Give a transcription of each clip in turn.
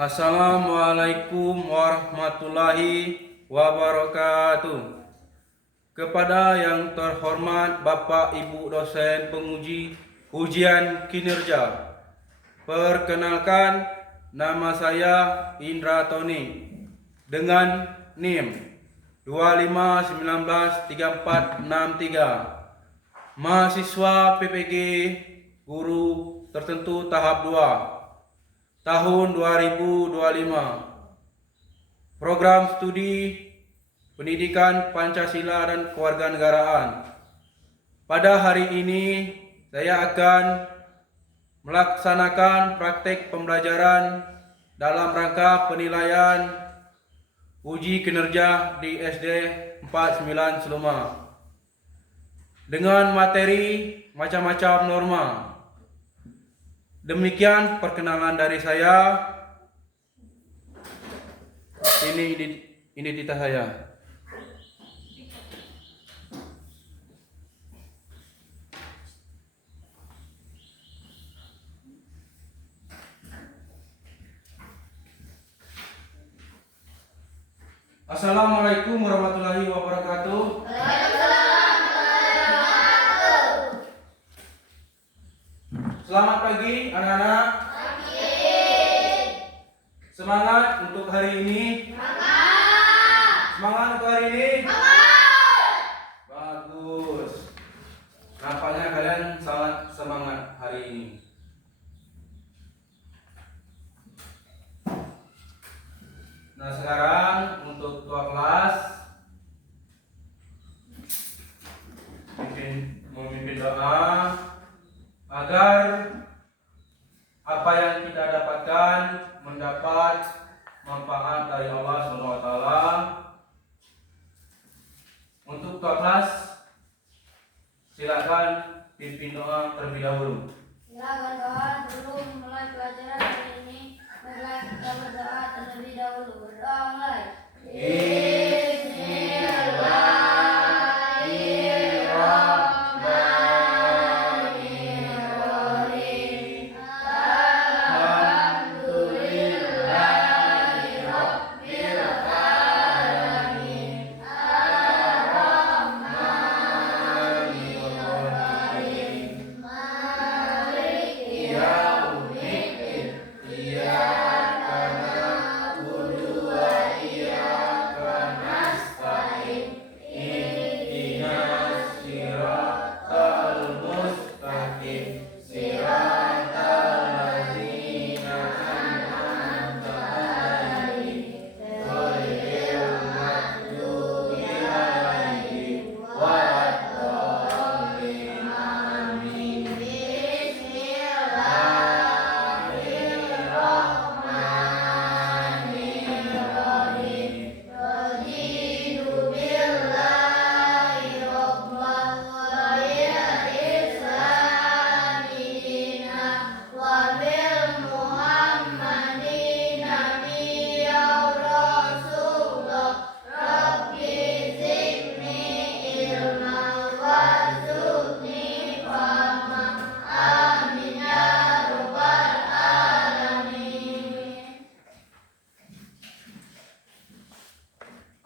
Assalamualaikum warahmatullahi wabarakatuh. Kepada yang terhormat Bapak Ibu dosen penguji ujian kinerja, perkenalkan, nama saya Indra Tony dengan NIM 25193463, mahasiswa PPG guru tertentu tahap 2 tahun 2025. Program studi Pendidikan Pancasila dan Kewarganegaraan. Pada hari ini saya akan melaksanakan praktek pembelajaran dalam rangka penilaian uji kinerja di SD 49 Seluma dengan materi macam-macam norma. Demikian perkenalan dari saya. Ini identitas saya. Assalamualaikum warahmatullahi wabarakatuh. Selamat pagi anak-anak. Semangat untuk hari ini. Semangat untuk hari ini. Bagus. Nampaknya kalian sangat semangat hari ini. Nah, sekarang untuk ketua kelas memimpin doa agar apa yang kita dapatkan mendapat manfaat dari Allah SWT. Untuk ketua kelas, silakan pimpin doa terlebih dahulu. Silakan doa sebelum mulai pelajaran hari ini. Marilah kita berdoa terlebih dahulu. Berdoa mulai.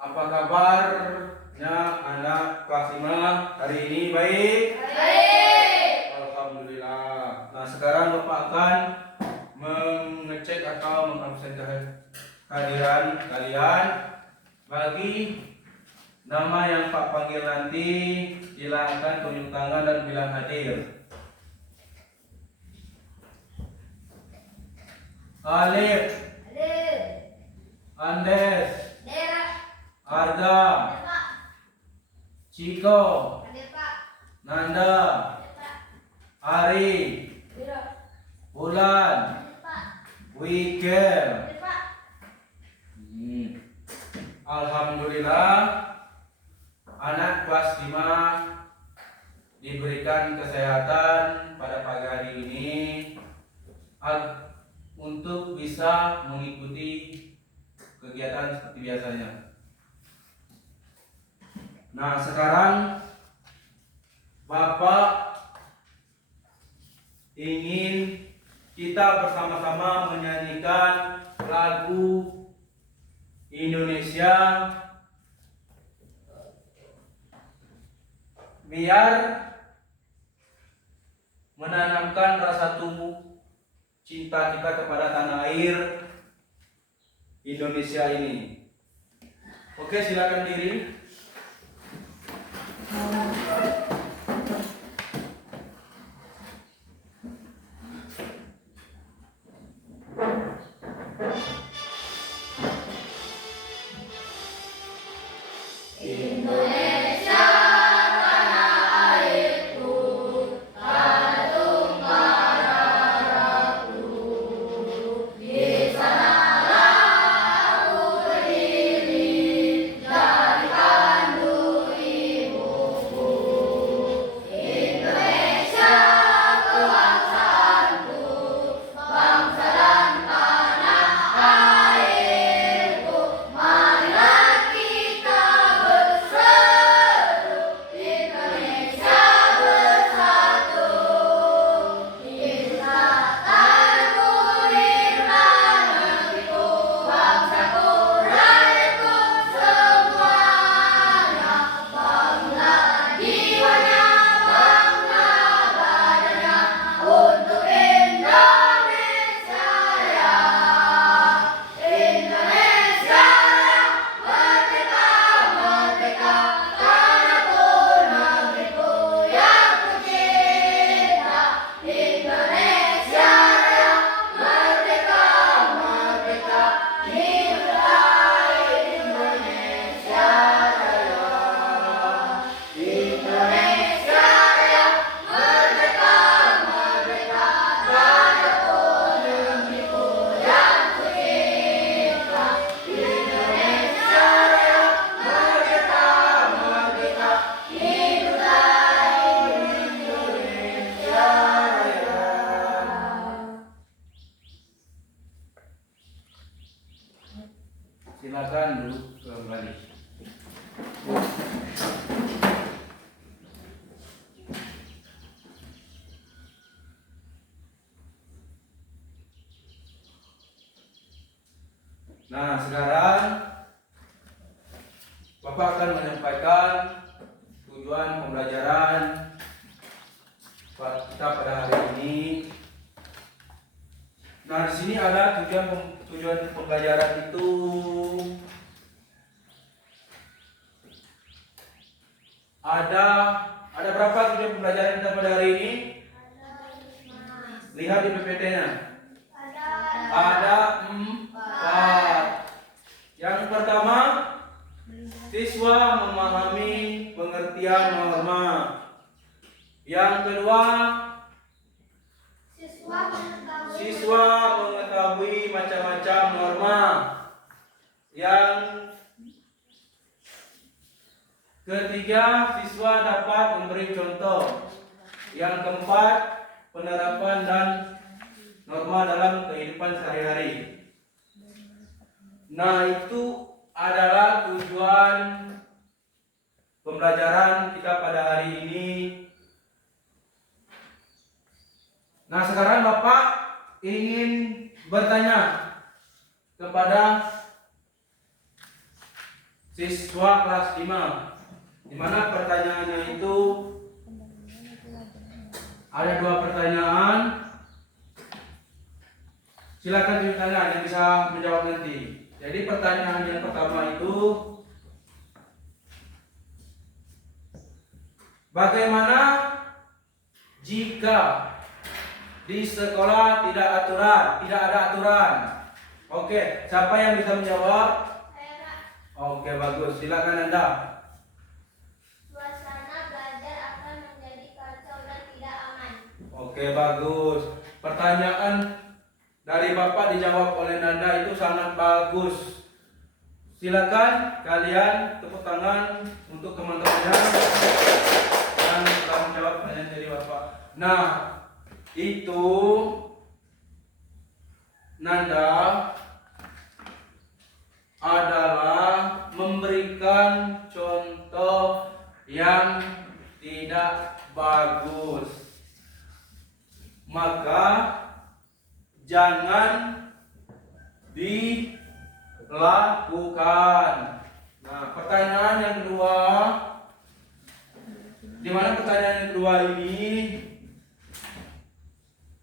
Apa kabarnya anak kelas 5 hari ini? Baik? Alhamdulillah. Nah, sekarang Bapak akan mengecek atau mengabsen kehadiran kalian. Bagi nama yang Pak panggil nanti, silakan tunjuk tangan dan bilang hadir. Alif, Andes, Arda, Ciko, Nanda, Ari, Bulan, Wikel. Alhamdulillah, anak kelas 5 diberikan kesehatan pada pagi hari ini untuk bisa mengikuti kegiatan seperti biasanya. Nah, sekarang Bapak ingin kita bersama-sama menyanyikan lagu Indonesia biar menanamkan rasa tumbuh cinta kita kepada tanah air Indonesia ini. Oke, silakan diri. Silakan duduk kembali. Nah, sekarang Bapak akan menyampaikan tujuan pembelajaran kita pada hari ini. Nah, di sini ada tujuan pembelajaran itu ada berapa tujuan pembelajaran kita pada hari ini? Lihat di PPT-nya. Ada 4. Yang pertama, siswa memahami pengertian norma. Yang kedua, siswa mengetahui macam-macam norma. Yang ketiga, siswa dapat memberi contoh. Yang keempat, penerapan dan norma dalam kehidupan sehari-hari. Nah, itu adalah tujuan pembelajaran kita pada hari ini. Nah, sekarang Bapak ingin bertanya kepada siswa kelas 5, di mana pertanyaannya itu ada 2 pertanyaan. Silakan ditanya yang bisa menjawab nanti. Jadi pertanyaan yang pertama itu, bagaimana jika di sekolah tidak ada aturan? Oke, siapa yang bisa menjawab? Oke, bagus. Silakan Anda. Suasana belajar akan menjadi kacau dan tidak aman. Oke, bagus. Pertanyaan dari Bapak dijawab oleh Nanda itu sangat bagus. Silakan kalian tepuk tangan untuk teman-temannya yang telah menjawab pertanyaan dari Bapak. Nah, itu Nanda adalah memberikan contoh yang tidak bagus. Maka jangan dilakukan. Nah, pertanyaan yang kedua, di mana pertanyaan yang kedua ini,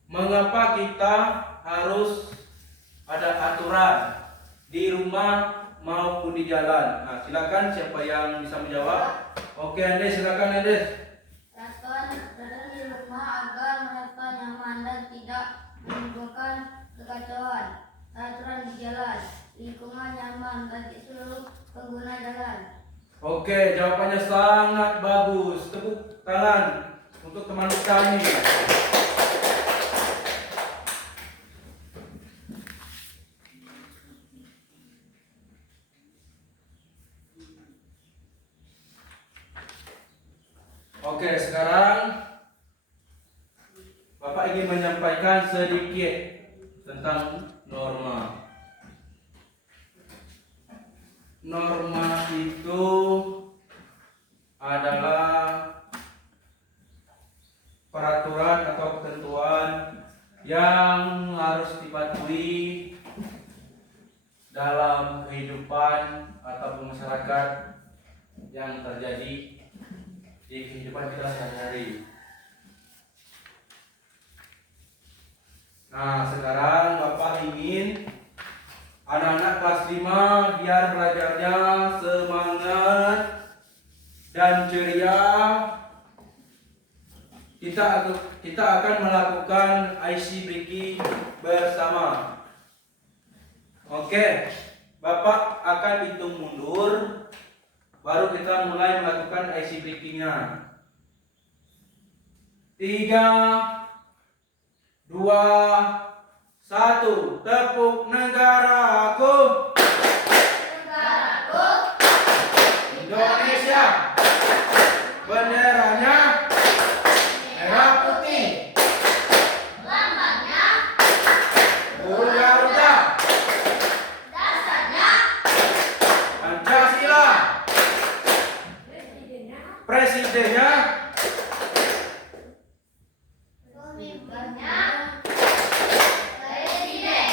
mengapa kita harus ada aturan di rumah maupun di jalan? Nah, silakan siapa yang bisa menjawab. Oke, Andes, silakan Andes. Peraturan di rumah agar merasa nyaman dan tidak menimbulkan kekacauan. Peraturan di jalan, lingkungan nyaman bagi seluruh pengguna jalan. Oke, jawabannya sangat bagus. Tepuk tangan untuk teman kami. Oke, sekarang Bapak ingin menyampaikan sedikit tentang norma. Norma itu adalah peraturan atau ketentuan yang harus dipatuhi dalam kehidupan atau masyarakat yang terjadi di kehidupan kita sehari-hari. Nah, sekarang Bapak ingin anak-anak kelas 5 biar belajarnya semangat dan ceria. Kita akan melakukan IC breaking bersama. Oke, Bapak akan hitung mundur, baru kita mulai melakukan IC breakingnya. 3, 2, 1, tepuk negaraku. Negaraku, Indonesia. Benderanya merah putih. lambangnya, Burung Garuda. dasarnya, Pancasila. Presidennya pemimpinnya, presiden,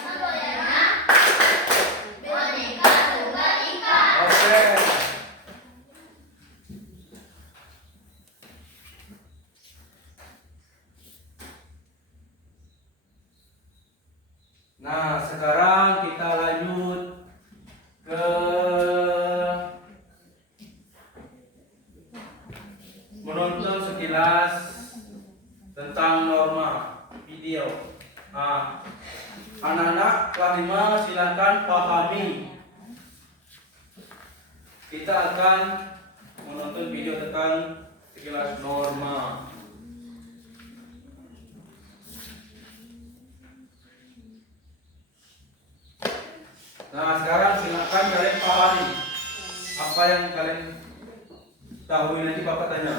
semboyannya, Bhinneka Tunggal Ika. oke. Nah, sekarang kita lanjut ke menonton sekilas tentang norma video. Nah, anak-anak kelas 5 silakan pahami. Kita akan menonton video tentang sekilas norma. Nah, sekarang silakan kalian pahami apa yang kalian tahu, nanti Bapak tanya.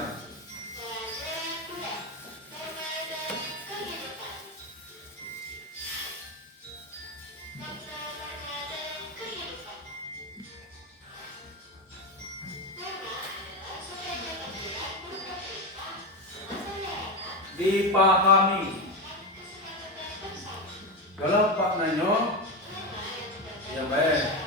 Dipahami. Kalau Pak nanya, ya baik.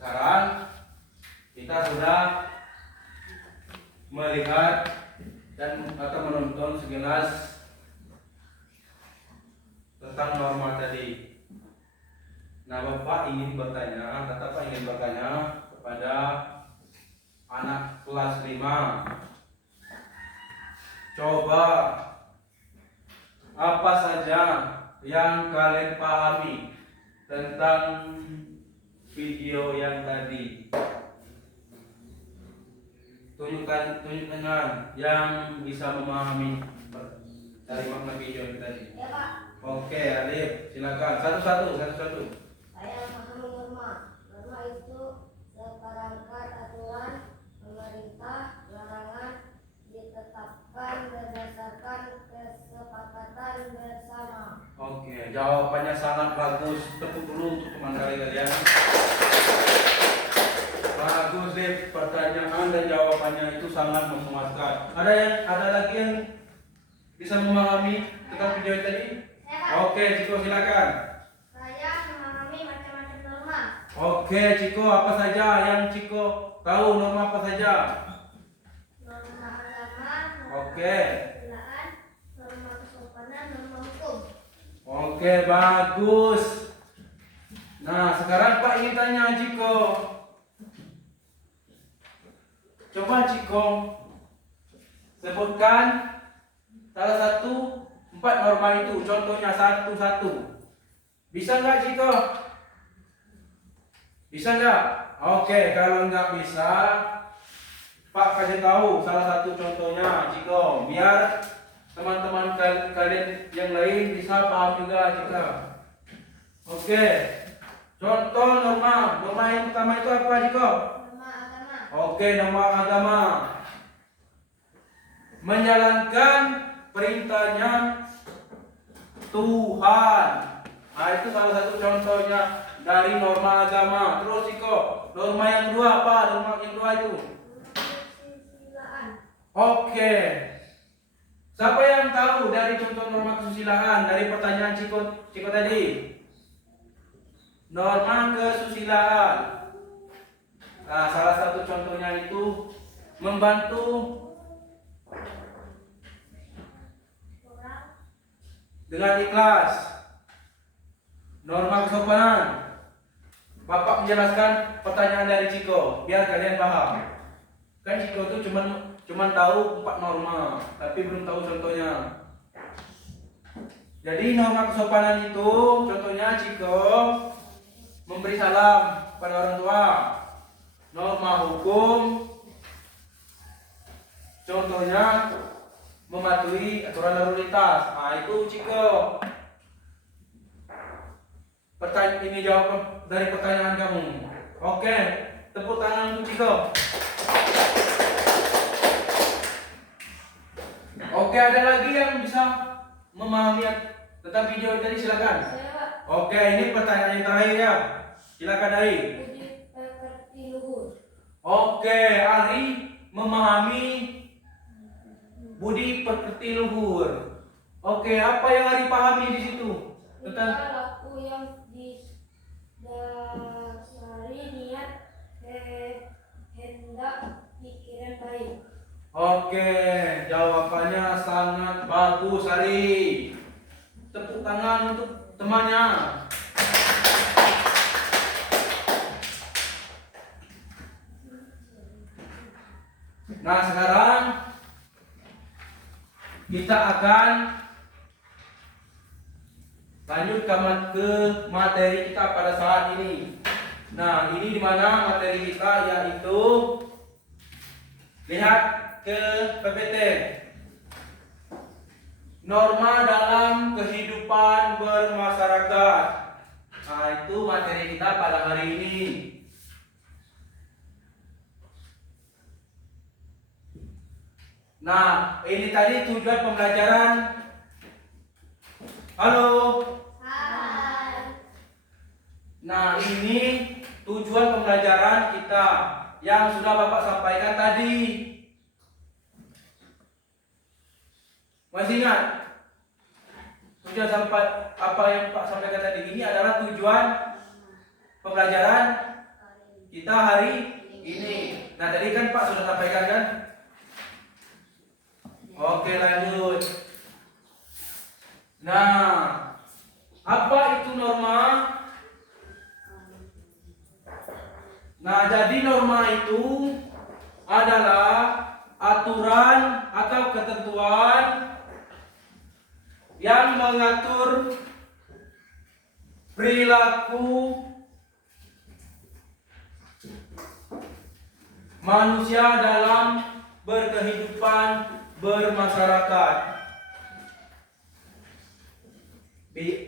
Sekarang kita sudah melihat dan atau menonton sekilas tentang norma tadi. Nah, Bapak ingin bertanya, Bapak ingin bertanya kepada anak kelas 5. Coba apa saja yang kalian pahami tentang video yang tadi? Tunjukkan yang bisa memahami dari makna video yang tadi. Ya Pak, Oke, Alif, silakan satu-satu. saya memahami norma. Norma itu seperangkat aturan pemerintah, larangan ditetapkan berdasarkan kesepakatan bersama. Oke, jawabannya sangat bagus. Tepuk dulu untuk teman kalian. Bagus deh, pertanyaan dan jawabannya itu sangat memuaskan. Ada lagi yang bisa memahami tentang video tadi? Oke, Ciko silakan. Saya memahami macam-macam norma. Oke, Ciko, apa saja yang Ciko tahu, norma apa saja? Norma agama, norma Oke. kesusilaan, norma kesopanan, norma hukum. Oke, bagus. Nah, sekarang Pak ingin tanya Ciko. Coba Ciko sebutkan salah satu 4 norma itu, contohnya satu-satu. Bisa nggak Ciko? Bisa nggak? Oke, kalau nggak bisa, Pak kasih tahu salah satu contohnya Ciko, biar teman-teman kalian yang lain bisa paham juga Ciko. Oke, contoh norma yang pertama itu apa Ciko? Norma agama. Oke, norma agama. Menjalankan perintahnya Tuhan. Nah, itu salah satu contohnya dari norma agama. Terus Ciko, norma yang kedua apa? Norma yang kedua itu? Kesusilaan. Oke. Siapa yang tahu dari contoh norma kesusilaan dari pertanyaan Ciko tadi? Norma kesusilaan. Nah, salah satu contohnya itu membantu dengan ikhlas. Norma kesopanan. Bapak menjelaskan pertanyaan dari Ciko biar kalian paham. Kan Ciko itu cuman tahu 4 norma, tapi belum tahu contohnya. Jadi norma kesopanan itu contohnya Ciko memberi salam pada orang tua. Norma hukum contohnya mematuhi aturan lalu lintas. Nah, itu Ciko. Pertanyaan ini jawaban dari pertanyaan kamu. Oke, tepuk tangan untuk Ciko. Oke, ada lagi yang bisa memahami tentang video tadi, silakan. Saya Pak. Oke, ini pertanyaan yang terakhir ya. Silakan Ari. Budi pekerti luhur. Oke, Ari memahami budi pekerti luhur. Oke, apa yang Ari pahami di situ? Tentang Laku yang didasari niat, hendak, pikiran baik. Oke, jawabannya sangat bagus, Ari. Tepuk tangan untuk temannya. Nah, sekarang kita akan lanjut ke materi kita pada saat ini. Nah, ini dimana materi kita, yaitu lihat ke PPT. Norma dalam kehidupan bermasyarakat. Nah, itu materi kita pada hari ini. Nah, ini tadi tujuan pembelajaran. Halo. Hai. Nah, ini tujuan pembelajaran kita yang sudah Bapak sampaikan tadi. Masih ingat? Tujuan sampai apa yang Pak sampaikan tadi ini adalah tujuan pembelajaran kita hari ini. Nah, tadi kan Pak sudah sampaikan kan? Oke, lanjut. Nah, apa itu norma? Nah, jadi norma itu adalah aturan atau ketentuan yang mengatur perilaku manusia dalam berkehidupan bermasyarakat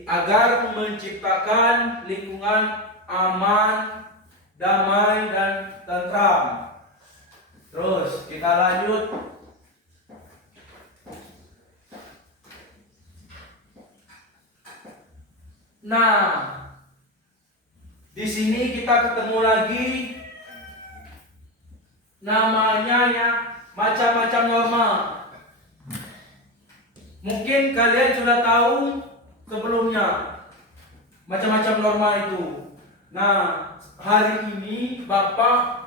agar menciptakan lingkungan aman, damai, dan tentram. Terus kita lanjut. Nah, di sini kita ketemu lagi namanya ya macam-macam norma. Mungkin kalian sudah tahu sebelumnya macam-macam norma itu. Nah, hari ini Bapak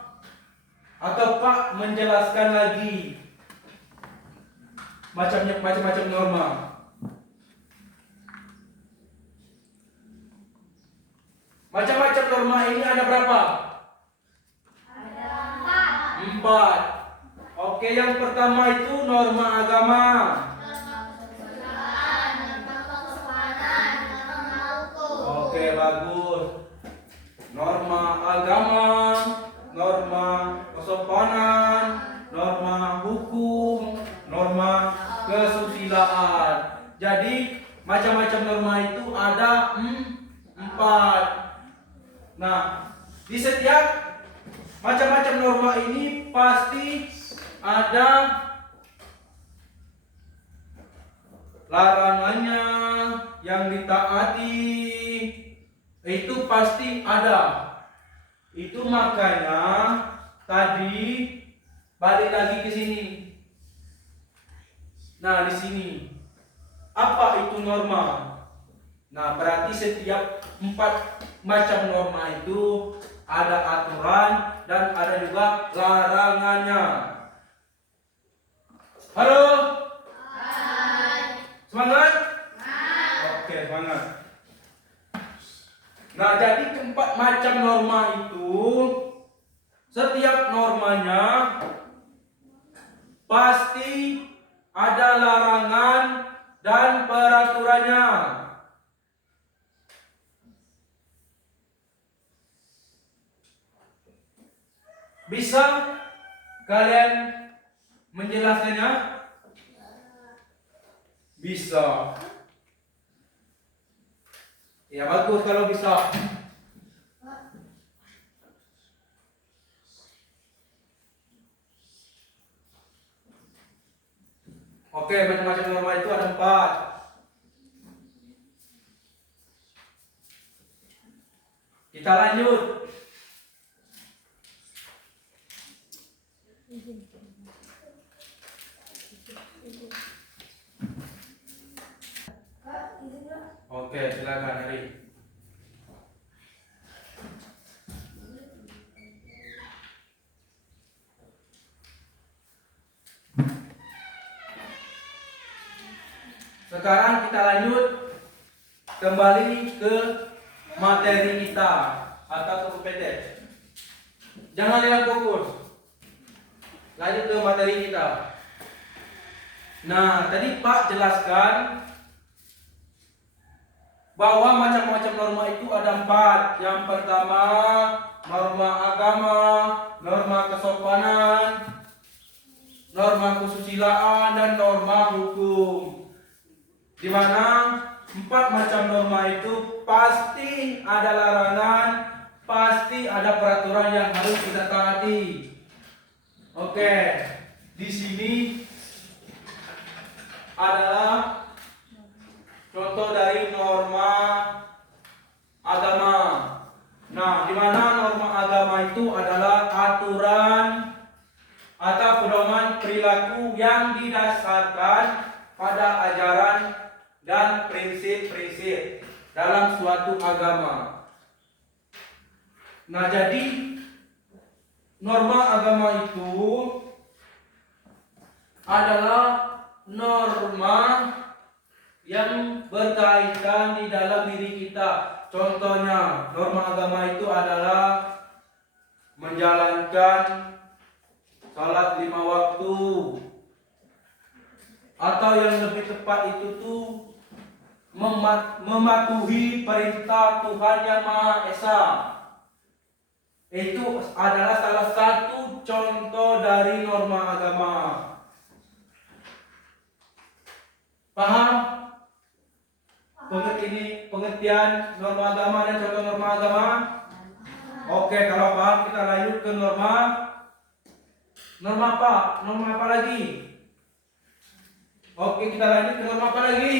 atau Pak menjelaskan lagi macam-macam norma. Macam-macam norma ini ada berapa? Ada 4. Oke, yang pertama itu norma agama. Oke, bagus. Norma agama, norma kesopanan, norma hukum, norma kesusilaan. Jadi macam-macam norma itu ada 4. Nah, di setiap macam-macam norma ini pasti ada larangannya yang ditaati, itu pasti ada. Itu makanya tadi balik lagi ke sini. Nah, di sini apa itu norma? Nah, berarti setiap 4 macam norma itu ada aturan, dan ada juga larangannya. Halo? Semangat? Oke, semangat. Nah, jadi keempat macam norma itu, setiap normanya pasti ada larangan dan peraturannya. Bisa kalian menjelaskannya? Bisa. Ya bagus kalau bisa. Oke, macam-macam norma itu ada 4. Kita lanjut. Oke, silakan Eri. Sekarang kita lanjut kembali ke materi kita atau ke PPT. Jangan hilang fokus. Lanjut ke materi kita. Nah, tadi Pak jelaskan bahwa macam-macam norma itu ada 4. Yang pertama, norma agama, norma kesopanan, norma kesusilaan, dan norma hukum. Di mana 4 macam norma itu pasti ada larangan, pasti ada peraturan yang harus kita taati. Oke, di sini adalah contoh dari norma agama. Nah, di mana norma agama itu adalah aturan atau pedoman perilaku yang didasarkan pada ajaran dan prinsip-prinsip dalam suatu agama. Nah, jadi norma agama itu adalah norma yang berkaitan di dalam diri kita. Contohnya, norma agama itu adalah menjalankan salat 5 waktu, atau yang lebih tepat itu tuh mematuhi perintah Tuhan Yang Maha Esa. Itu adalah salah satu contoh dari norma agama. Paham? Pengertian norma agama dan contoh norma agama? Oke, kalau paham kita lanjut ke norma apa? Norma apa lagi? Oke, kita lanjut ke norma apa lagi?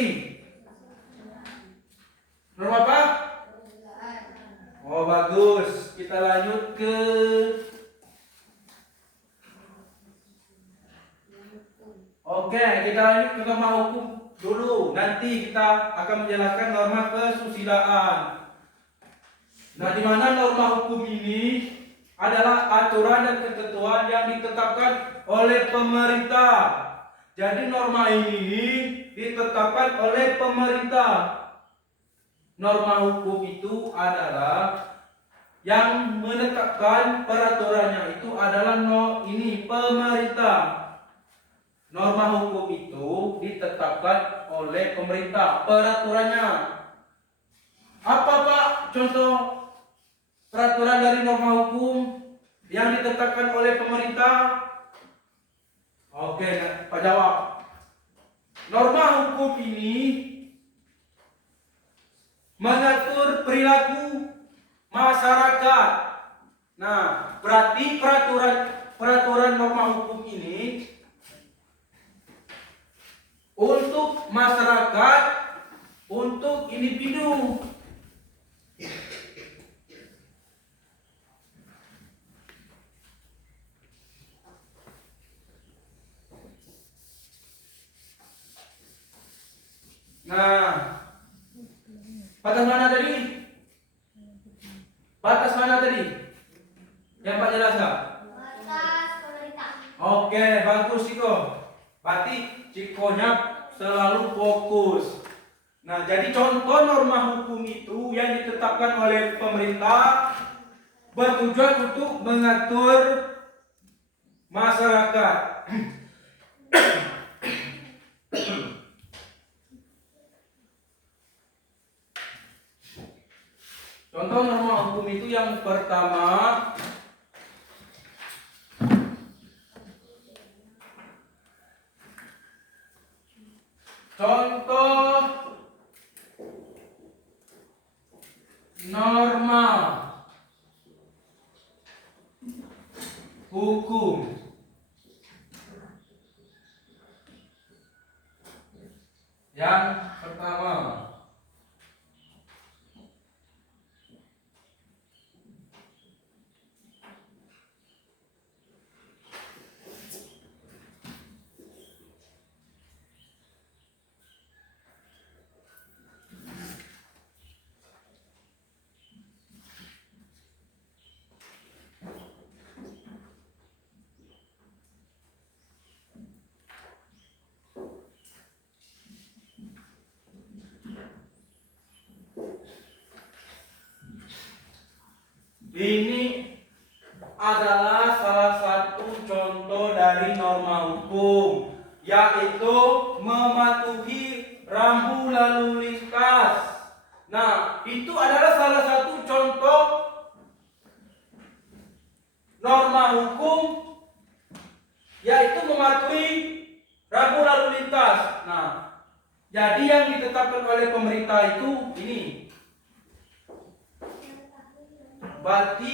Norma apa? Oh, bagus. Kita lanjut ke Oke, kita lanjut ke norma hukum dulu. Nanti kita akan menjelaskan norma kesusilaan. Nah, di mana norma hukum ini adalah aturan dan ketentuan yang ditetapkan oleh pemerintah. Jadi norma ini ditetapkan oleh pemerintah. Norma hukum itu adalah yang menetapkan peraturannya itu adalah pemerintah. Norma hukum itu ditetapkan oleh pemerintah. Peraturannya apa, Pak? Contoh peraturan dari norma hukum yang ditetapkan oleh pemerintah. Oke, Pak jawab. Norma hukum ini mengatur perilaku masyarakat. Nah, berarti peraturan norma hukum ini untuk masyarakat, untuk individu. Nah, batas mana tadi? Batas mana tadi? Oke, bagus Ciko. Berarti Cikonya selalu fokus. Nah, jadi contoh norma hukum itu yang ditetapkan oleh pemerintah bertujuan untuk mengatur masyarakat. Contoh norma hukum itu yang pertama, contoh norma hukum yang pertama. Ini adalah salah satu contoh dari norma hukum, yaitu mematuhi rambu lalu lintas. Nah, itu adalah salah satu contoh norma hukum, yaitu mematuhi rambu lalu lintas. Nah, jadi yang ditetapkan oleh pemerintah itu ini. Berarti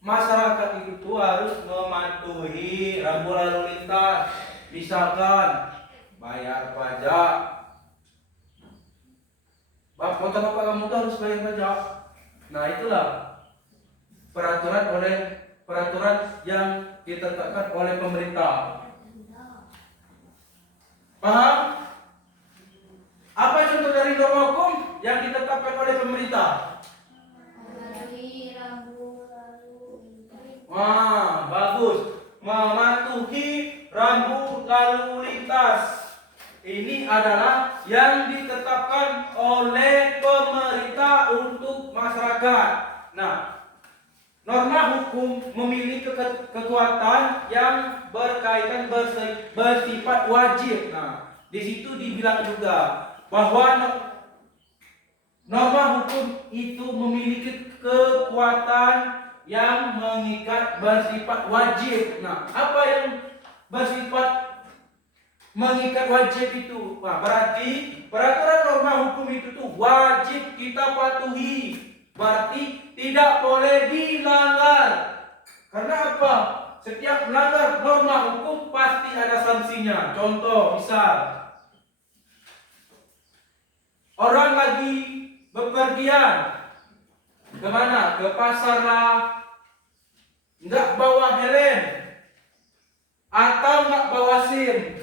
masyarakat itu harus mematuhi rambu lalu lintas. Misalkan bayar pajak. Bapak kamu tuh harus bayar pajak. Nah, itulah peraturan yang ditetapkan oleh pemerintah. Paham? Apa contoh dari norma hukum yang ditetapkan oleh pemerintah? Wah, bagus. Mematuhi rambu lalu lintas. Ini adalah yang ditetapkan oleh pemerintah untuk masyarakat. Nah, norma hukum memiliki kekuatan yang berkaitan bersifat wajib. Nah, di situ dibilang juga bahwa norma hukum itu memiliki kekuatan yang mengikat bersifat wajib. Nah, apa yang bersifat mengikat wajib itu? Nah, berarti peraturan norma hukum itu tuh wajib kita patuhi. Berarti tidak boleh dilanggar. Karena apa? Setiap melanggar norma hukum pasti ada sanksinya. Contoh, misal orang lagi bepergian kemana? Ke pasar lah, nggak bawa helm atau nggak bawa SIM,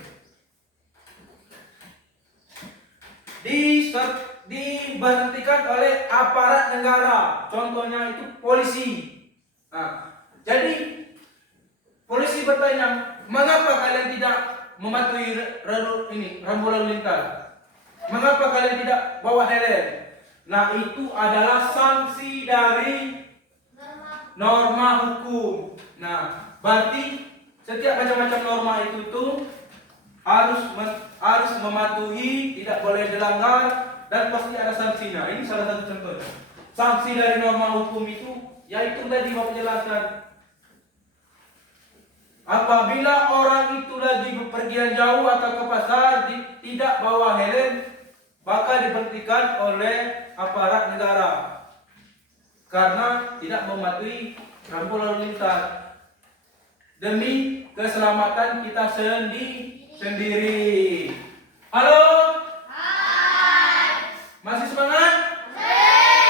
diberhentikan oleh aparat negara. Contohnya itu polisi. Nah, jadi polisi bertanya, mengapa kalian tidak mematuhi rambu lalu lintas? Mengapa kalian tidak bawa helm? Nah, itu adalah sanksi dari norma hukum. Nah, berarti setiap macam-macam norma itu tuh harus mematuhi, tidak boleh dilanggar, dan pasti ada sanksinya. Ini salah satu contoh. Sanksi dari norma hukum itu, yaitu tadi Bapak jelaskan. Apabila orang itu lagi bepergian jauh atau ke pasar tidak bawa helm, maka diberhentikan oleh aparat negara karena tidak mematuhi rambu lalu lintas demi keselamatan kita sendiri. Halo? Hai. Masih semangat?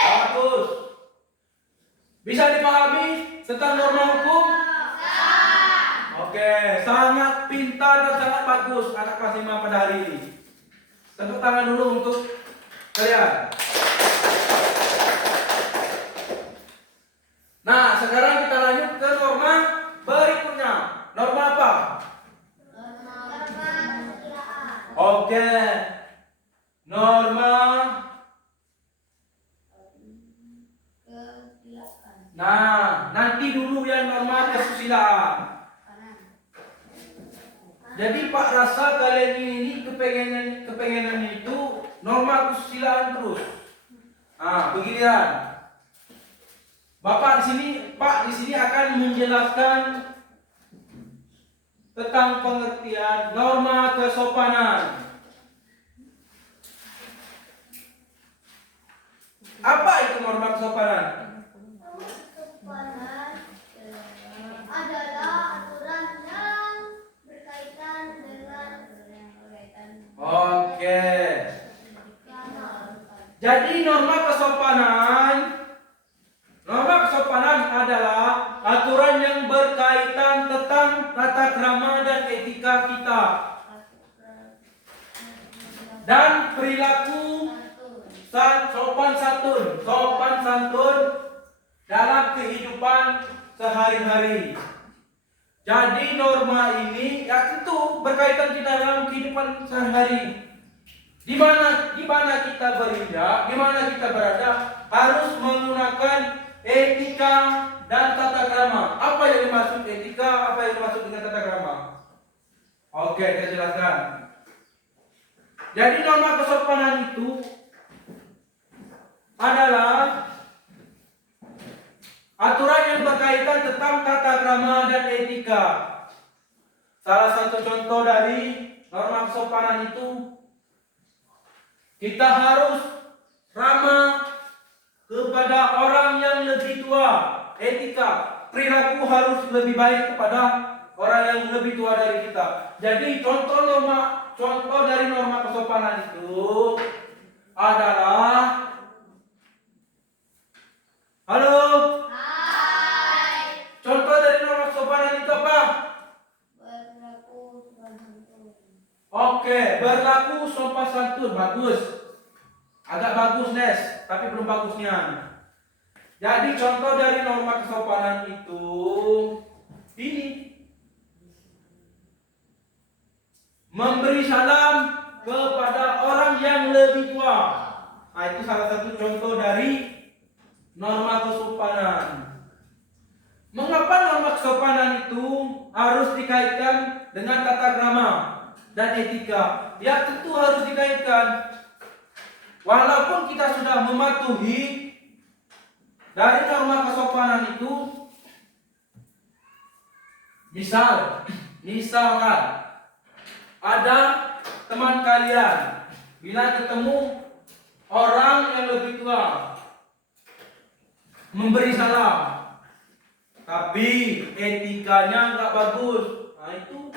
Bagus. Bisa dipahami tentang norma hukum? Oke, sangat pintar dan sangat bagus anak kelas 5 pada hari ini. Tepuk tangan dulu untuk kalian. Nah, sekarang kita lanjut ke norma berikutnya. Norma apa? Kanan. Jadi Pak rasa kalian ini kepengenannya itu norma kesusilaan terus. Begini kan. Pak di sini akan menjelaskan tentang pengertian norma kesopanan. Apa itu norma kesopanan? Kesopanan adalah aturan yang berkaitan dengan Oke. Jadi norma kesopanan adalah aturan yang berkaitan tentang tata krama dan etika kita dan perilaku sopan santun dalam kehidupan sehari-hari. Jadi norma ini ya tentu berkaitan kita dalam kehidupan sehari-hari. Di mana kita berindak, di mana kita berada, harus menggunakan etika dan tata krama. Apa yang dimaksud etika? Apa yang dimaksud dengan tata krama? Oke, kita jelaskan. Jadi norma kesopanan itu adalah aturan yang berkaitan tentang tata krama dan etika. Salah satu contoh dari norma kesopanan itu, kita harus ramah kepada orang yang lebih tua. Etika, perilaku harus lebih baik kepada orang yang lebih tua dari kita. Jadi contoh dari norma kesopanan itu adalah halo. Hai. Contoh dari norma kesopanan itu apa? Berlaku sopan santun. Oke, berlaku sopan santun. Bagus. Agak bagus, Nes, tapi belum bagusnya. Jadi contoh dari norma kesopanan itu ini. Memberi salam kepada orang yang lebih tua. Nah, itu salah satu contoh dari norma kesopanan. Mengapa norma kesopanan itu harus dikaitkan dengan tata krama dan etika? Ya tentu harus dikaitkan. Walaupun kita sudah mematuhi dari norma kesopanan itu, misalkan ada teman kalian bila ketemu orang yang lebih tua, memberi salam, tapi etikanya nggak bagus, nah itu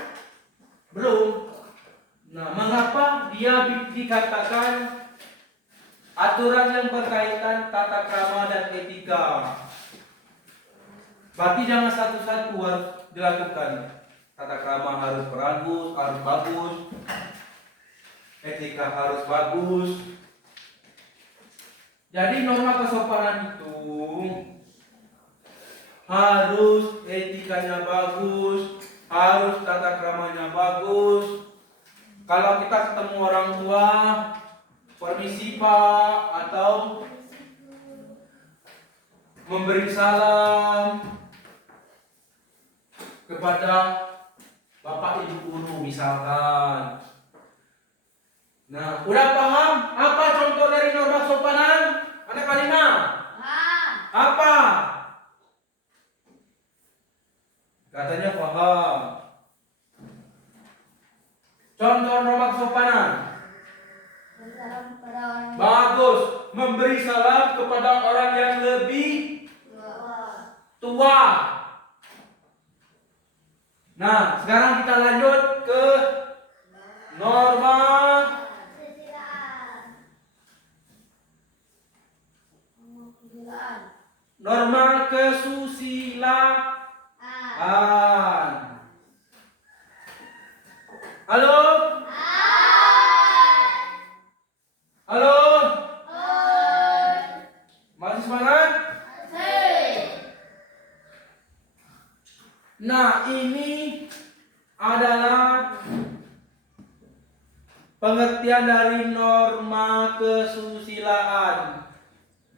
belum. Nah, mengapa dia dikatakan aturan yang berkaitan tata krama dan etika? Berarti jangan satu-satu harus dilakukan. Tata krama harus bagus, etika harus bagus. Jadi norma kesopanan itu harus etikanya bagus, harus tata kramanya bagus. Kalau kita ketemu orang tua, permisi Pak, atau memberi salam kepada Bapak Ibu guru misalkan. Nah, udah paham apa contoh dari norma kesopanan? Anak Kalina? Apa? Katanya paham. Contoh norma kesopanan. Bersalam kepada orang yang Bagus, memberi salam kepada orang yang lebih tua. Nah, sekarang kita lanjut ke norma kesusilaan. Halo? Halo? Masih semangat? Nah, ini adalah pengertian dari norma kesusilaan.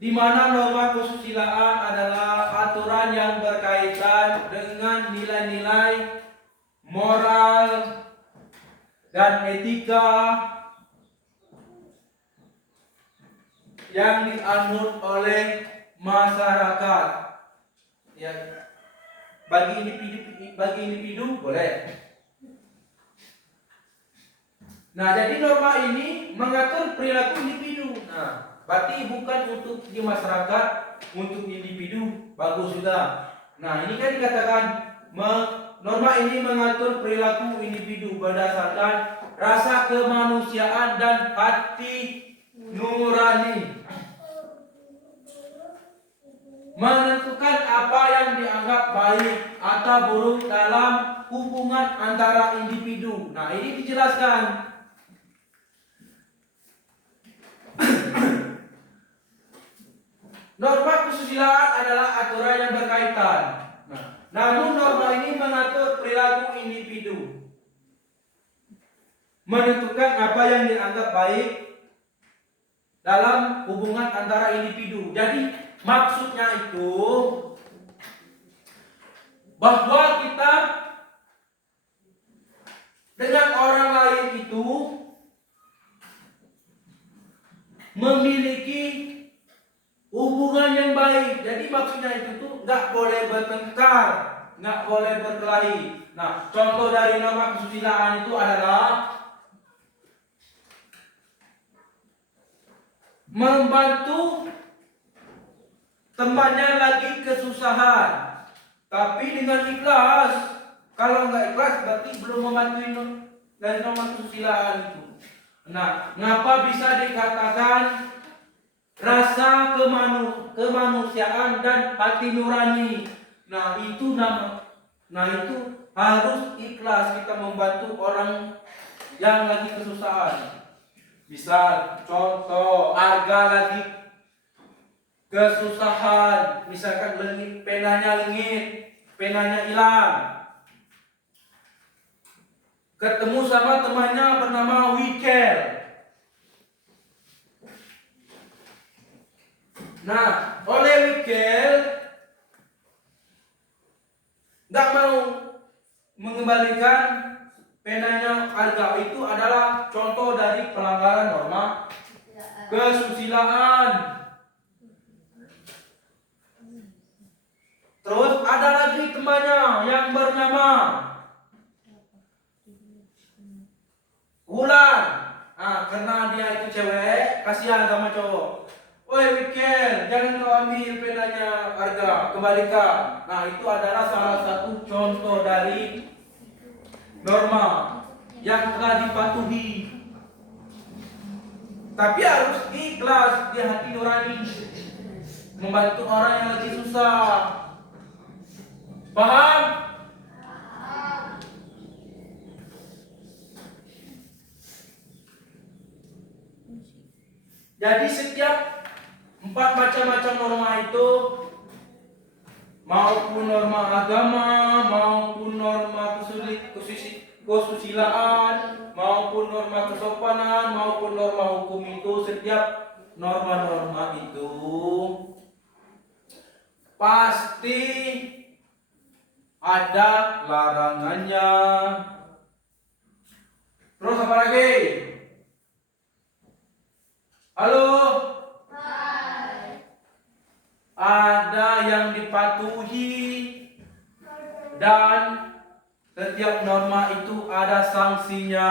di mana norma kesusilaan adalah aturan yang berkaitan dengan nilai-nilai moral dan etika yang dianut oleh masyarakat. Ya, bagi individu boleh. Nah, jadi norma ini mengatur perilaku individu. Nah, berarti bukan untuk di masyarakat, untuk individu. Bagus sudah. Nah, ini kan dikatakan norma ini mengatur perilaku individu berdasarkan rasa kemanusiaan dan hati nurani. Menentukan apa yang dianggap baik atau buruk dalam hubungan antara individu. Nah, ini dijelaskan. Norma kesusilaan adalah aturan yang berkaitan. Nah, namun norma ini mengatur perilaku individu. Menentukan apa yang dianggap baik dalam hubungan antara individu. Jadi maksudnya itu bahwa kita dengan orang lain itu memiliki hubungan yang baik. Jadi maksudnya itu tuh nggak boleh bertengkar, nggak boleh berkelahi. Nah, contoh dari norma kesusilaan itu adalah membantu temannya lagi kesusahan, tapi dengan ikhlas. Kalau nggak ikhlas berarti belum membantuin dari norma kesusilaan itu. Nah, ngapa bisa dikatakan rasa kemanusiaan dan hati nurani? Nah, itu harus ikhlas kita membantu orang yang lagi kesusahan. Misal contoh harga lagi kesusahan, misalkan penanya hilang, ketemu sama temannya bernama Wikel. Nah, oleh Wikel nggak mau mengembalikan penanya harga, itu adalah contoh dari pelanggaran norma kesusilaan. Terus ada lagi temannya yang bernama Wulan. Nah, karena dia itu cewek, kasihan sama cowok. Woi Wikel, jangan kau ambil penanya harga, kembalikan. Nah, itu adalah salah satu contoh dari norma yang telah dipatuhi. Tapi harus ikhlas di hati nurani, membantu orang yang lagi susah. Paham? Jadi setiap 4 macam-macam norma itu, maupun norma agama, maupun norma kesusilaan, maupun norma kesopanan, maupun norma hukum itu, setiap norma-norma itu pasti ada larangannya. Terus apa lagi? Halo? Ada yang dipatuhi dan setiap norma itu ada sanksinya.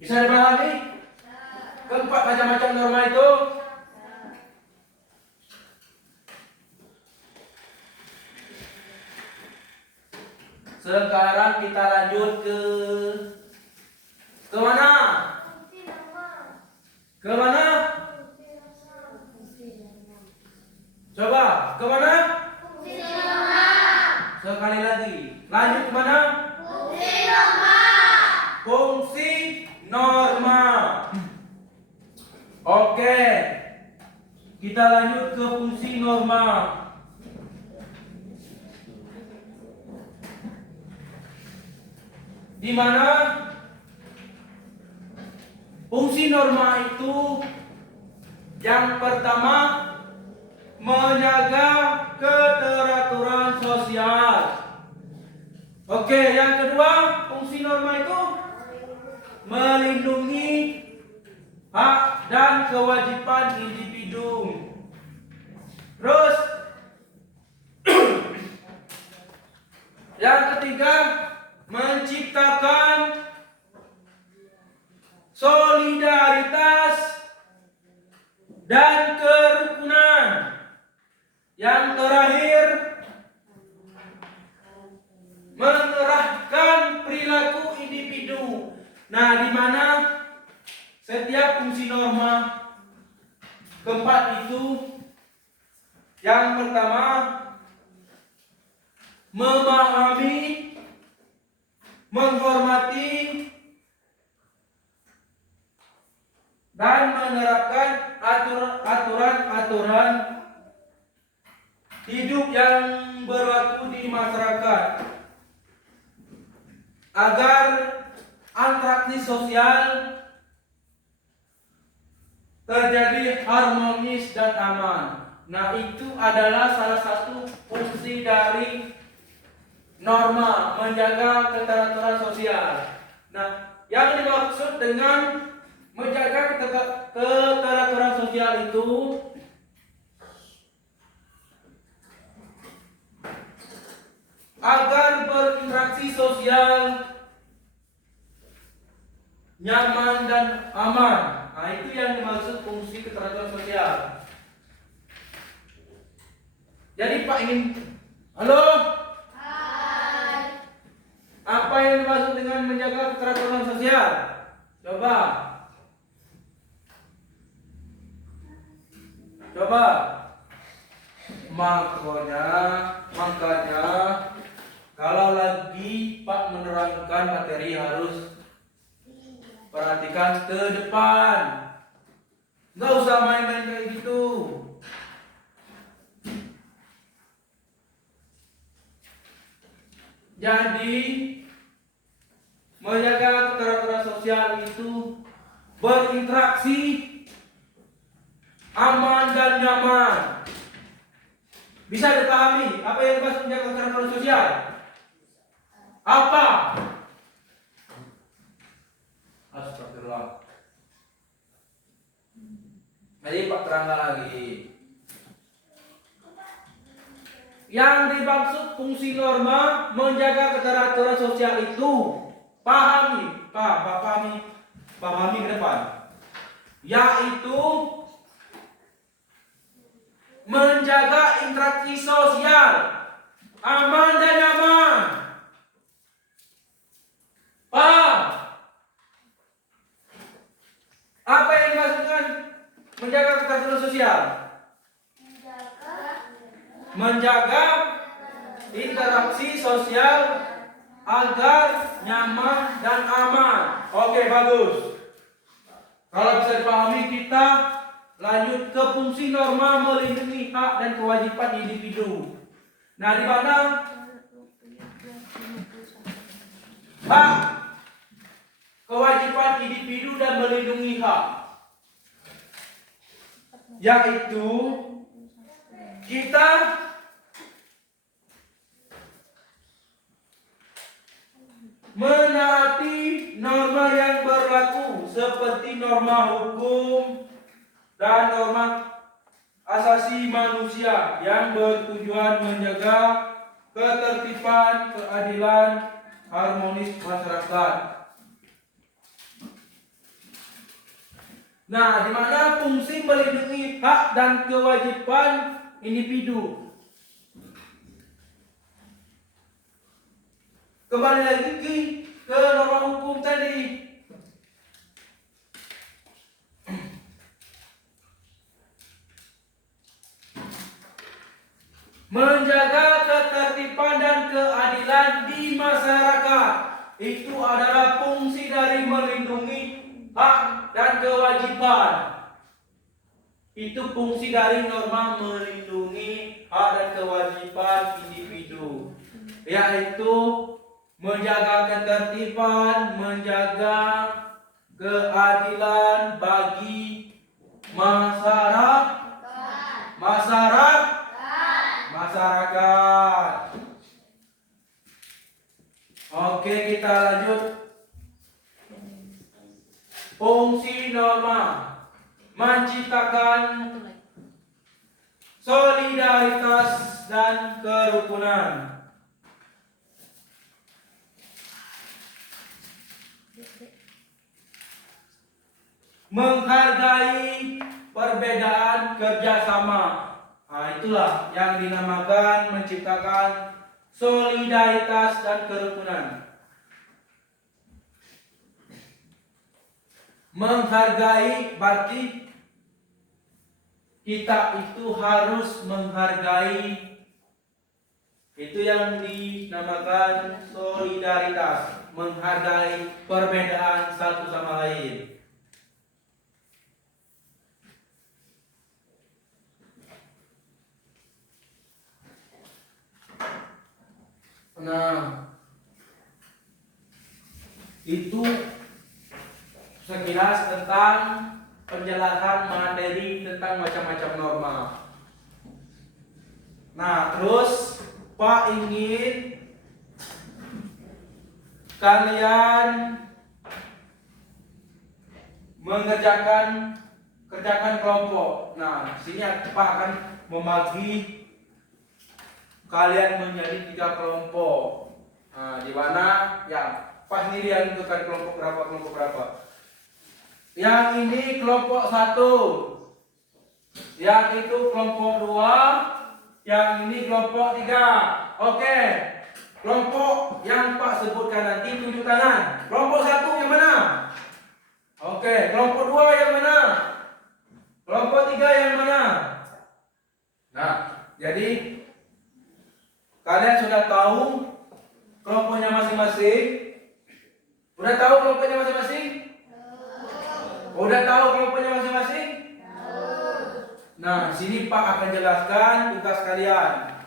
Bisa dipahami? Keempat macam-macam norma itu. Sekarang kita lanjut ke mana? Ke mana? Coba, ke mana? Sekali lagi. Lanjut ke mana? Fungsi norma. Oke. Kita lanjut ke fungsi norma. di mana fungsi norma itu yang pertama menjaga keteraturan sosial. Oke, yang kedua, fungsi norma itu melindungi hak dan kewajiban individu. Terus yang ketiga, menciptakan solidaritas dan kerukunan. Yang terakhir, mengerahkan perilaku individu. Nah, di mana setiap fungsi norma keempat itu, yang pertama memahami, menghormati, dan menerapkan aturan-aturan hidup yang berlaku di masyarakat agar interaksi sosial terjadi harmonis dan aman. Nah, itu adalah salah satu fungsi dari norma, menjaga keteraturan sosial. Nah, yang dimaksud dengan menjaga keteraturan sosial itu agar berinteraksi sosial nyaman dan aman. Nah, itu yang dimaksud fungsi keteraturan sosial. Jadi Pak ingin, halo? Hai. Apa yang dimaksud dengan menjaga keteraturan sosial? Coba. Makanya kalau lagi Pak menerangkan materi harus perhatikan ke depan. Nggak usah main-main kayak gitu. Jadi menjaga keteraturan sosial itu berinteraksi aman dan nyaman. Bisa dipahami apa yang dimaksud menjaga keteraturan sosial? Apa? Astagfirullah. Jadi Pak terangkan lagi. Yang dimaksud fungsi norma menjaga keteraturan sosial itu, pahami ke depan. Yaitu menjaga interaksi sosial aman dan nyaman. Paham? Apa yang dimaksudkan menjaga keteraturan sosial? Menjaga interaksi sosial agar nyaman dan aman. Oke, bagus. Kalau bisa dipahami, kita lanjut ke fungsi norma melindungi hak dan kewajiban individu. Nah, di mana hak, kewajiban individu dan melindungi hak, yaitu kita menaati norma yang berlaku seperti norma hukum dan norma asasi manusia yang bertujuan menjaga ketertiban, keadilan, harmonis masyarakat. Nah, di mana fungsi melindungi hak dan kewajiban individu. Kembali lagi ke norma hukum tadi. Menjaga ketertiban dan keadilan di masyarakat itu adalah fungsi dari melindungi hak dan kewajiban. Itu fungsi dari norma melindungi hak dan kewajiban individu, yaitu menjaga ketertiban, menjaga keadilan bagi masyarakat. Oke, kita lanjut. Fungsi norma menciptakan solidaritas dan kerukunan. Menghargai perbedaan kerjasama. Nah, itulah yang dinamakan menciptakan solidaritas dan kerukunan. Menghargai berarti kita itu harus menghargai, itu yang dinamakan solidaritas, menghargai perbedaan satu sama lain. Nah, itu sekilas tentang penjelasan materi tentang macam-macam norma. Nah, terus Pak ingin kalian kerjakan kelompok. Nah, sini Pak akan membagi kalian menjadi 3 kelompok. Nah, di mana ya Pak sendiri yang menentukan kelompok berapa. Yang ini kelompok 1, yang itu kelompok 2, yang ini kelompok 3. Oke, kelompok yang Pak sebutkan nanti tunjuk tangan. Kelompok 1 yang mana? Oke, kelompok 2 yang mana? Kelompok 3 yang mana? Nah, jadi kalian sudah tahu kelompoknya masing-masing? Udah tahu kelompoknya masing-masing? Udah tahu kelompoknya masing-masing? Nah, di sini Pak akan jelaskan tugas kalian.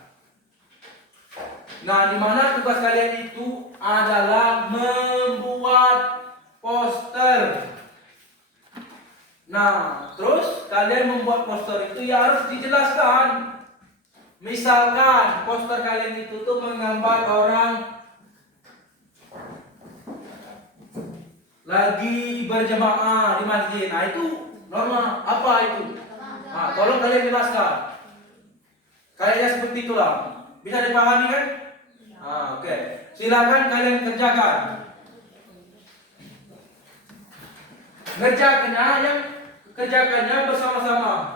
Nah, di mana tugas kalian itu adalah membuat poster. Nah, terus kalian membuat poster itu ya harus dijelaskan. Misalkan poster kalian itu tuh menggambar orang lagi berjamaah di masjid. Nah, itu norma apa itu? Nah, tolong kalian jelaskan. Kayaknya seperti itulah. Bisa dipahami kan? Nah, oke. Silakan kalian kerjakan. Kerjakannya bersama-sama.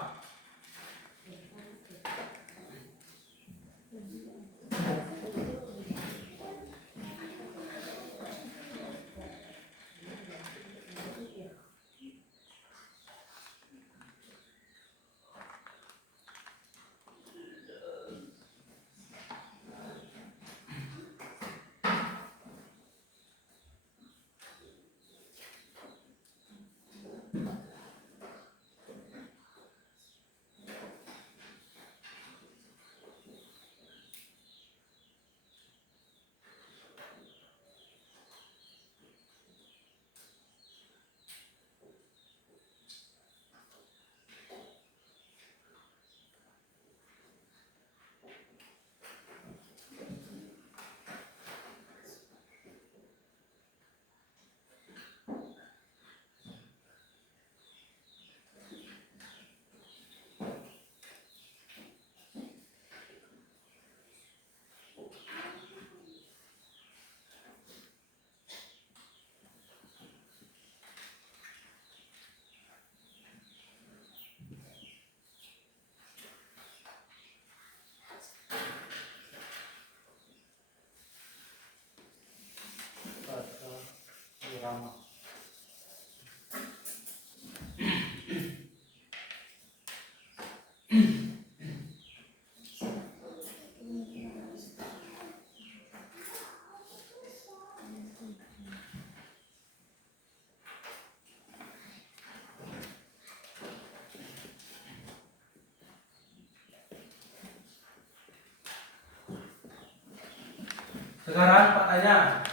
Sekarang Pak tanya,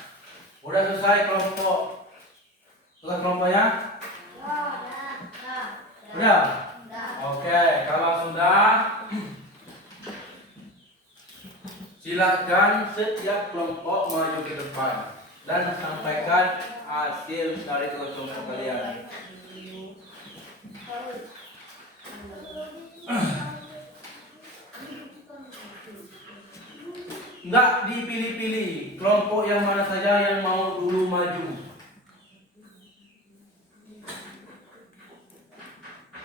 Udah selesai kelompoknya? Udah? Oke, kalau sudah, silakan setiap kelompok maju ke depan dan sampaikan hasil dari kelompok kalian. Enggak dipilih-pilih, kelompok yang mana saja yang mau dulu maju.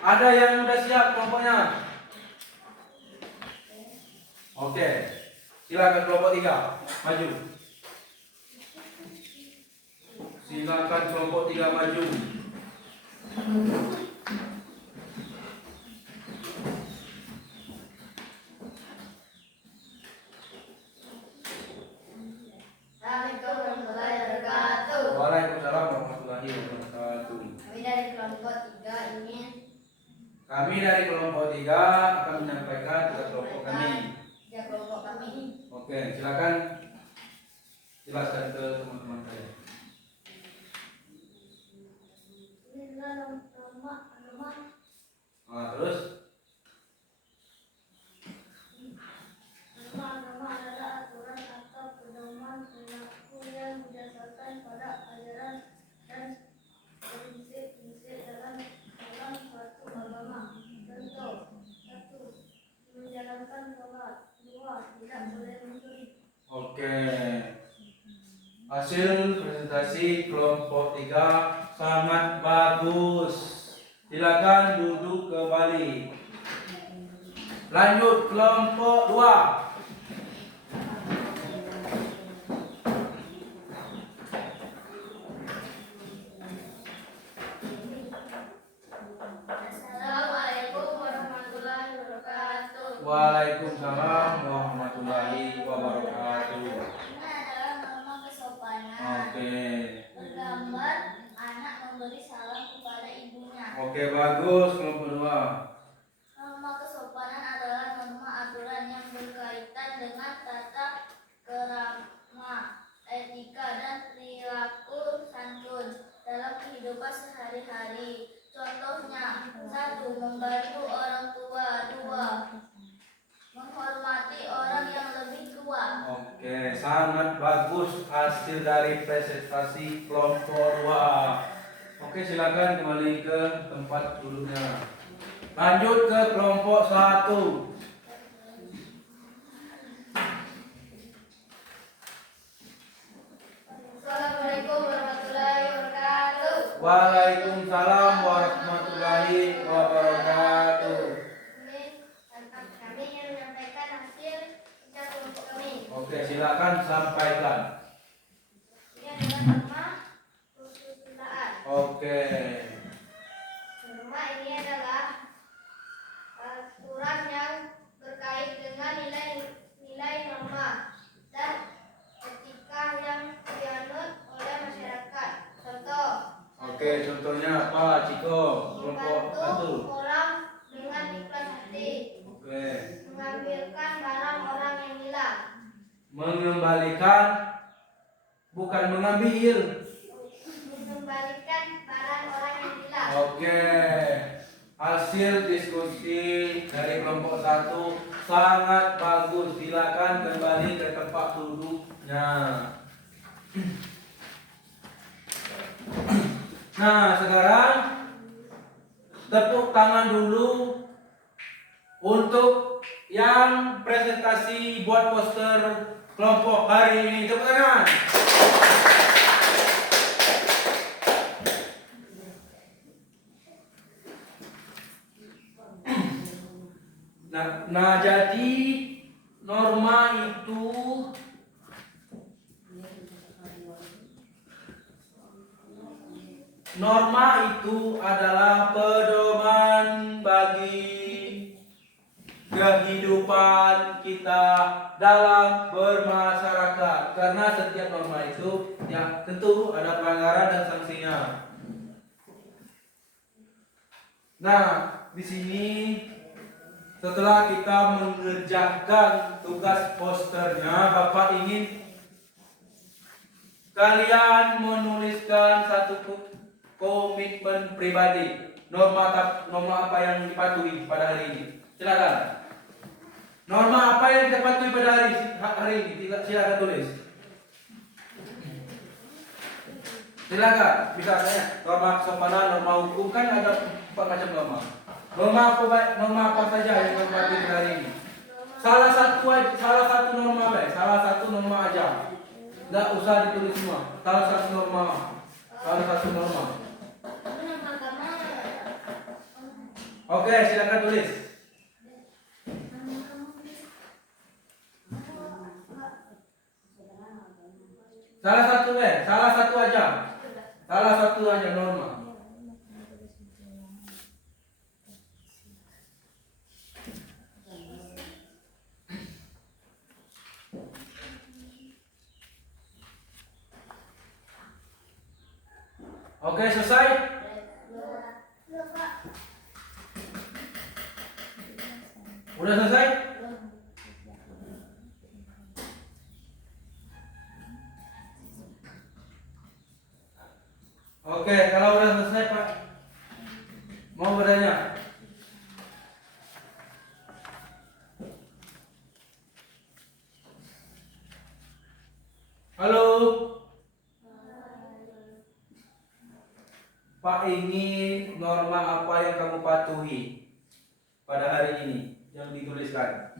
Ada yang udah siap kelompoknya? Oke, silakan kelompok 3 maju. Silakan kelompok 3 maju. Assalamualaikum warahmatullahi wabarakatuh. Waalaikumsalam warahmatullahi wabarakatuh. Kami dari kelompok 3 akan menyampaikan tugas kelompok kami. Oke, silakan jelaskan ke teman-teman saya. Terus Norma adalah aturan atau pedoman perilaku yang berdasarkan pada ajaran dan prinsip-prinsip dalam suatu agama. Contoh: 1. Menjalankan sholat. 2. Tidak boleh mencuri. oke. Hasil presentasi kelompok 3 sangat bagus. Silakan duduk kembali. Lanjut kelompok 2. Assalamualaikum warahmatullahi wabarakatuh. Waalaikumsalam warahmatullahi wabarakatuh. Ini adalah norma kesopanan. Oke. Bergambar anak memberi salam kepada ibunya. Oke, bagus kelompok 2. Norma kesopanan adalah norma aturan yang berkaitan dengan tata kerama, etika, dan perilaku santun dalam kehidupan sehari-hari. Contohnya: 1. Membantu orang tua. 2. Menghormati orang yang lebih tua. Oke, sangat bagus hasil dari presentasi kelompok 2. Oke, silakan kembali ke tempat duduknya. Lanjut ke kelompok 1. Assalamualaikum warahmatullahi wabarakatuh. Waalaikumsalam warahmatullahi wabarakatuh. Kami ingin menyampaikan hasil kerja kelompok kami. Oke, silakan sampaikan. Ini adalah norma kesusilaan. Oke. Norma ini adalah aturan yang terkait dengan nilai norma dan etika yang dianut oleh masyarakat. Contoh: Oke, contohnya apa, Ciko? Kelompok 1. membantu orang dengan ikhlas hati. Oke. Mengambilkan barang orang yang hilang. Mengembalikan, bukan mengambil. Mengembalikan barang orang yang hilang. Oke. Hasil diskusi dari kelompok 1 sangat bagus. Silakan kembali ke tempat duduknya. Nah, sekarang tepuk tangan dulu untuk yang presentasi buat poster kelompok hari ini. Tepuk tangan. Nah, jadi norma itu adalah pedoman bagi kehidupan kita dalam bermasyarakat. Karena setiap norma itu ya tentu ada pelanggaran dan sanksinya. Nah, di sini setelah kita mengerjakan tugas posternya, Bapak ingin kalian menuliskan satu komitmen pribadi. Norma apa yang dipatuhi pada hari ini? Silakan. Norma apa yang kita patuhi pada hari ini? Silakan tulis. Silakan. Misalnya norma kesopanan, norma hukum, kan ada 4 macam norma. Norma apa saja yang kita patuhi pada hari ini? Salah satu norma aja. Nggak usah ditulis semua. Salah satu norma. Oke, silakan tulis. Salah satu aja. Salah satu aja norma. Oke, selesai? Udah selesai? Oke, kalau udah selesai Pak, mau bertanya? Halo? Pak, ini norma apa yang kamu patuhi pada hari ini yang dituliskan?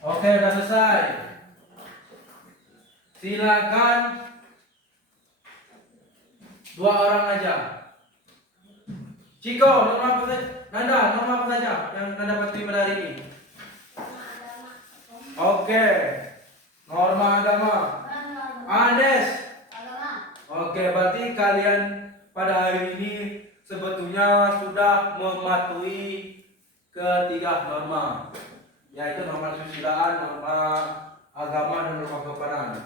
Oke, udah selesai. Silakan 2 orang aja. Ciko, norma apa saja? Nanda, norma apa saja yang Nanda patuhi pada hari ini? Oke, norma agama. Andes. Oke, berarti kalian pada hari ini sebetulnya sudah mematuhi ketiga norma, yaitu norma kesusilaan, norma agama, dan norma kesopanan.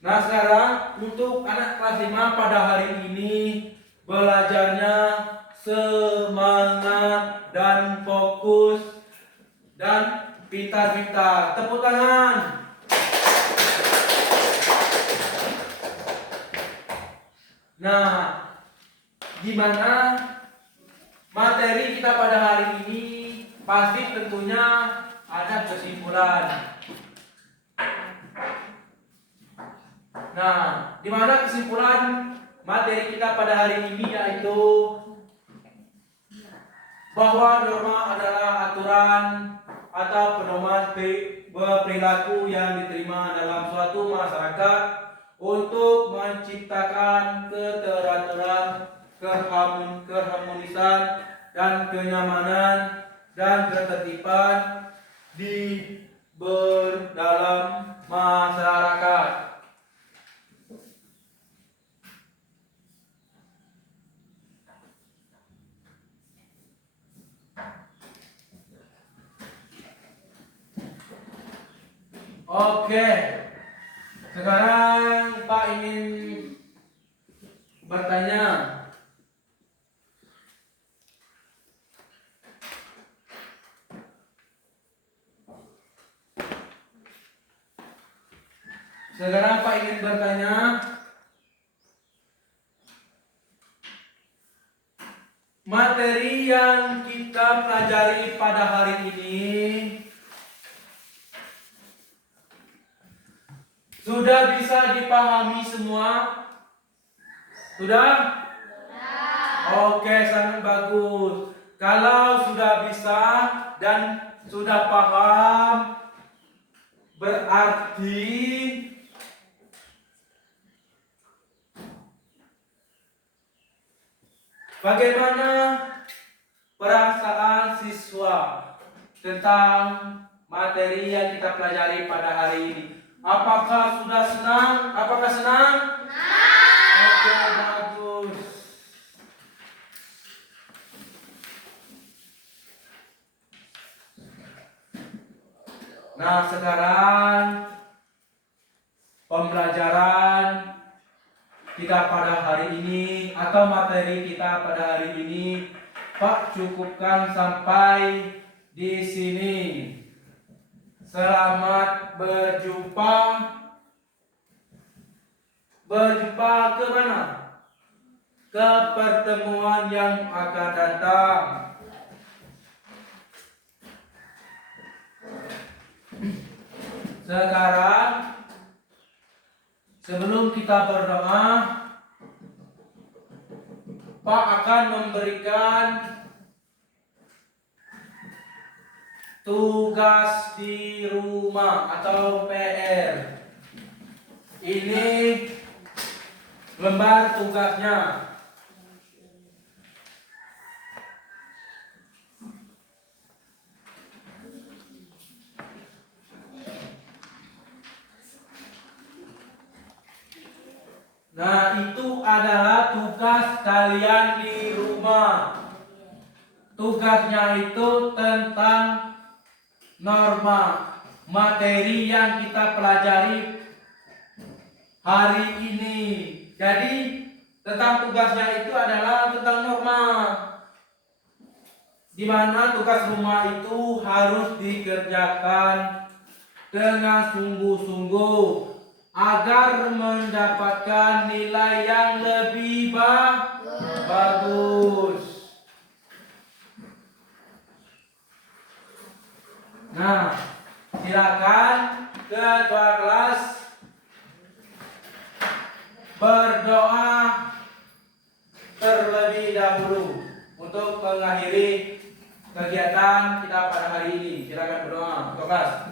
Nah, sekarang untuk anak kelas 5 pada hari ini belajarnya semangat dan fokus dan pintar-pintar. Tepuk tangan. Nah, gimana materi kita pada hari ini? Pasti tentunya ada kesimpulan. Nah, di mana kesimpulan materi kita pada hari ini, yaitu bahwa norma adalah aturan atau pedoman perilaku yang diterima dalam suatu masyarakat untuk menciptakan keteraturan, keharmonisan, dan kenyamanan dan ketertiban di dalam masyarakat. Oke, sekarang Pak ingin bertanya. Materi yang kita pelajari pada hari ini sudah bisa dipahami semua? Sudah? Oke, sangat bagus. Kalau sudah bisa dan sudah paham, berarti Bagaimana perasaan siswa tentang materi yang kita pelajari pada hari ini? Apakah sudah senang? Apakah senang? Oke, bagus. Nah, sekarang pembelajaran kita pada hari ini atau materi kita pada hari ini, Pak, cukupkan sampai di sini. Selamat berjumpa. Berjumpa ke mana? Ke pertemuan yang akan datang. Sekarang sebelum kita berdoa, Pak akan memberikan tugas di rumah atau PR. Ini lembar tugasnya. Nah, itu adalah tugas kalian di rumah. Tugasnya itu tentang norma materi yang kita pelajari hari ini. Jadi, tentang tugasnya itu adalah tentang norma. Di mana tugas rumah itu harus dikerjakan dengan sungguh-sungguh agar mendapatkan nilai yang lebih bagus. Nah, silakan ketua kelas berdoa terlebih dahulu untuk mengakhiri kegiatan kita pada hari ini. Silakan berdoa, ketua kelas.